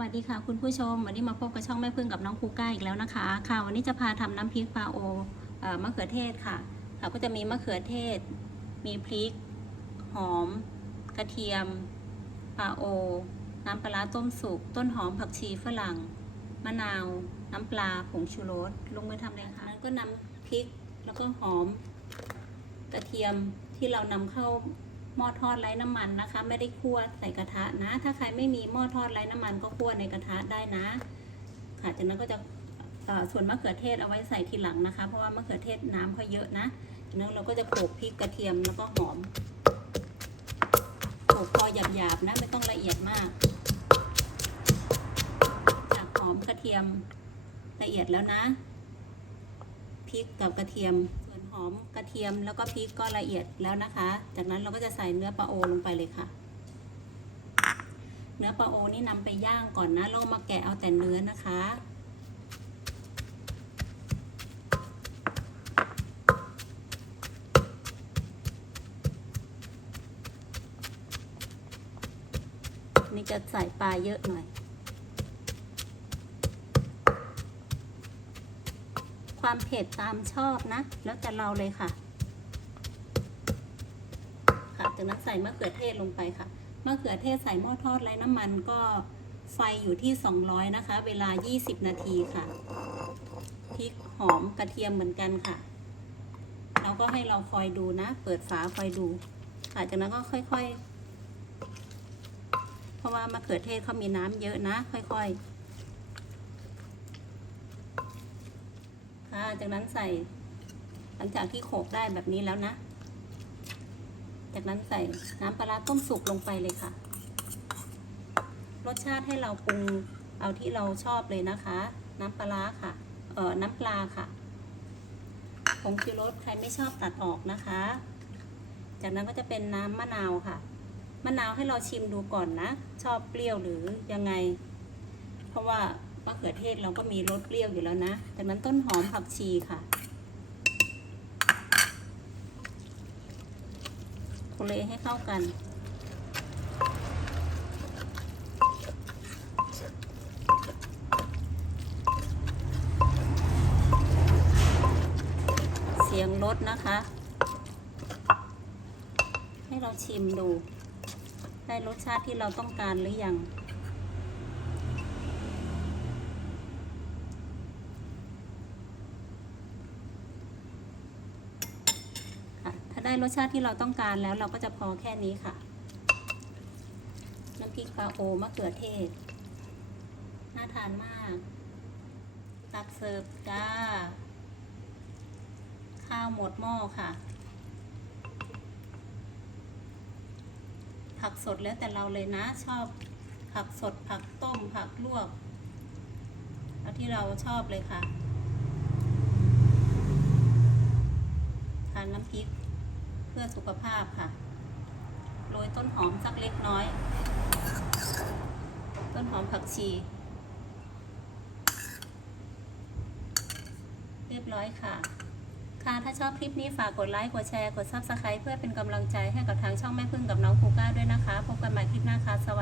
วัสดีค่ะคุณผู้ชม วันนี้มาพบกับช่องแม่พึ่งกับน้องคูก้าอีกแล้วนะคะ ค่ะ วันนี้จะพาทำน้ำพริกปลาโอเอ่อมะเขือเทศค่ะค่ะก็จะมีมะเขือเทศ มีพริก หอม กระเทียมปลาโอ น้ำปลาร้าต้มสุก ต้นหอมผักชีฝรั่ง มะนาว น้ำปลาผงชูรสลงมือทำเลยค่ะแล้วก็นำพริกแล้วก็หอม กระเทียมที่เรานำเข้า หม้อทอดไร้น้ำมันนะคะ ไม่ได้คั่วใส่กระทะนะ ถ้าใครไม่มีหม้อทอดไร้น้ำมันก็คั่วในกระทะได้นะ ค่ะจากนั้นก็จะส่วนมะเขือเทศเอาไว้ใส่ทีหลังนะคะ เพราะว่ามะเขือเทศน้ำเขาเยอะนะจากนั้นเราก็จะโขลกพริกกระเทียมแล้วก็หอมโขลกพอหยาบๆนะไม่ต้องละเอียดมากจากหอมกระเทียมละเอียดแล้วนะพริกกับกระเทียม หอมกระเทียมแล้วก็พริกก็ละเอียดแล้วนะคะ จากนั้นเราก็จะใส่เนื้อปลาโอลงไปเลยค่ะ เนื้อปลาโอนี่นำไปย่างก่อนนะเรามาแกะเอาแต่เนื้อนะคะนี่จะใส่ปลาเยอะหน่อย ความเผ็ดตามชอบนะ แล้วแต่เราเลยค่ะ ค่ะจากนั้นใส่มะเขือเทศลงไปค่ะมะเขือเทศใส่หม้อทอดไร้น้ำมันก็ไฟอยู่ที่ 200 นะคะ เวลา 20 นาทีค่ะพริกหอมกระเทียมเหมือนกันค่ะ เราก็ให้เราคอยดูนะ เปิดฝาคอยดู ค่ะจากนั้นก็ค่อยๆ เพราะว่ามะเขือเทศเขามีน้ำเยอะนะ ค่อยๆ ค่ะจากนั้นใส่ หลังจากที่โขลกได้แบบนี้แล้วนะ จากนั้นใส่น้ำปลาร้าต้มสุกลงไปเลยค่ะ รสชาติให้เราปรุงเอาที่เราชอบเลยนะคะ น้ำปลาร้าค่ะ เอ่อ น้ำปลาค่ะผงชูรสใครไม่ชอบตัดออกนะคะ จากนั้นก็จะเป็นน้ำมะนาวค่ะ มะนาวให้เราชิมดูก่อนนะ ชอบเปรี้ยวหรือยังไง เพราะว่า มะเขือเทศเราก็มีรสเปรี้ยวอยู่แล้วนะจากนั้นต้นหอมผักชีค่ะโคเลให้เข้ากัน เสียงรสนะคะ ให้เราชิมดู ได้รสชาติที่เราต้องการหรือยัง ค่ะ ถ้า ได้รสชาติที่เราต้องการแล้วเราก็จะพอแค่นี้ค่ะ น้ำพริกปลาโอมะเขือเทศ น่าทานมาก ตักเสิร์ฟจ้า ข้าวหมดหม้อค่ะ ผักสดแล้วแต่เราเลยนะ ชอบผักสดผักต้มผักลวกเอาที่เราชอบเลยค่ะ ทานน้ำพริก เพื่อสุขภาพค่ะ โรยต้นหอมสักเล็กน้อย ต้นหอมผักชี เรียบร้อยค่ะ ค่ะ ถ้าชอบคลิปนี้ฝากกดไลค์ กดแชร์ กด Subscribe เพื่อเป็นกำลังใจให้กับทางช่องแม่พึ่งกับน้องคูก้าด้วยนะคะ พบกันใหม่คลิปหน้าค่ะ สวัสดี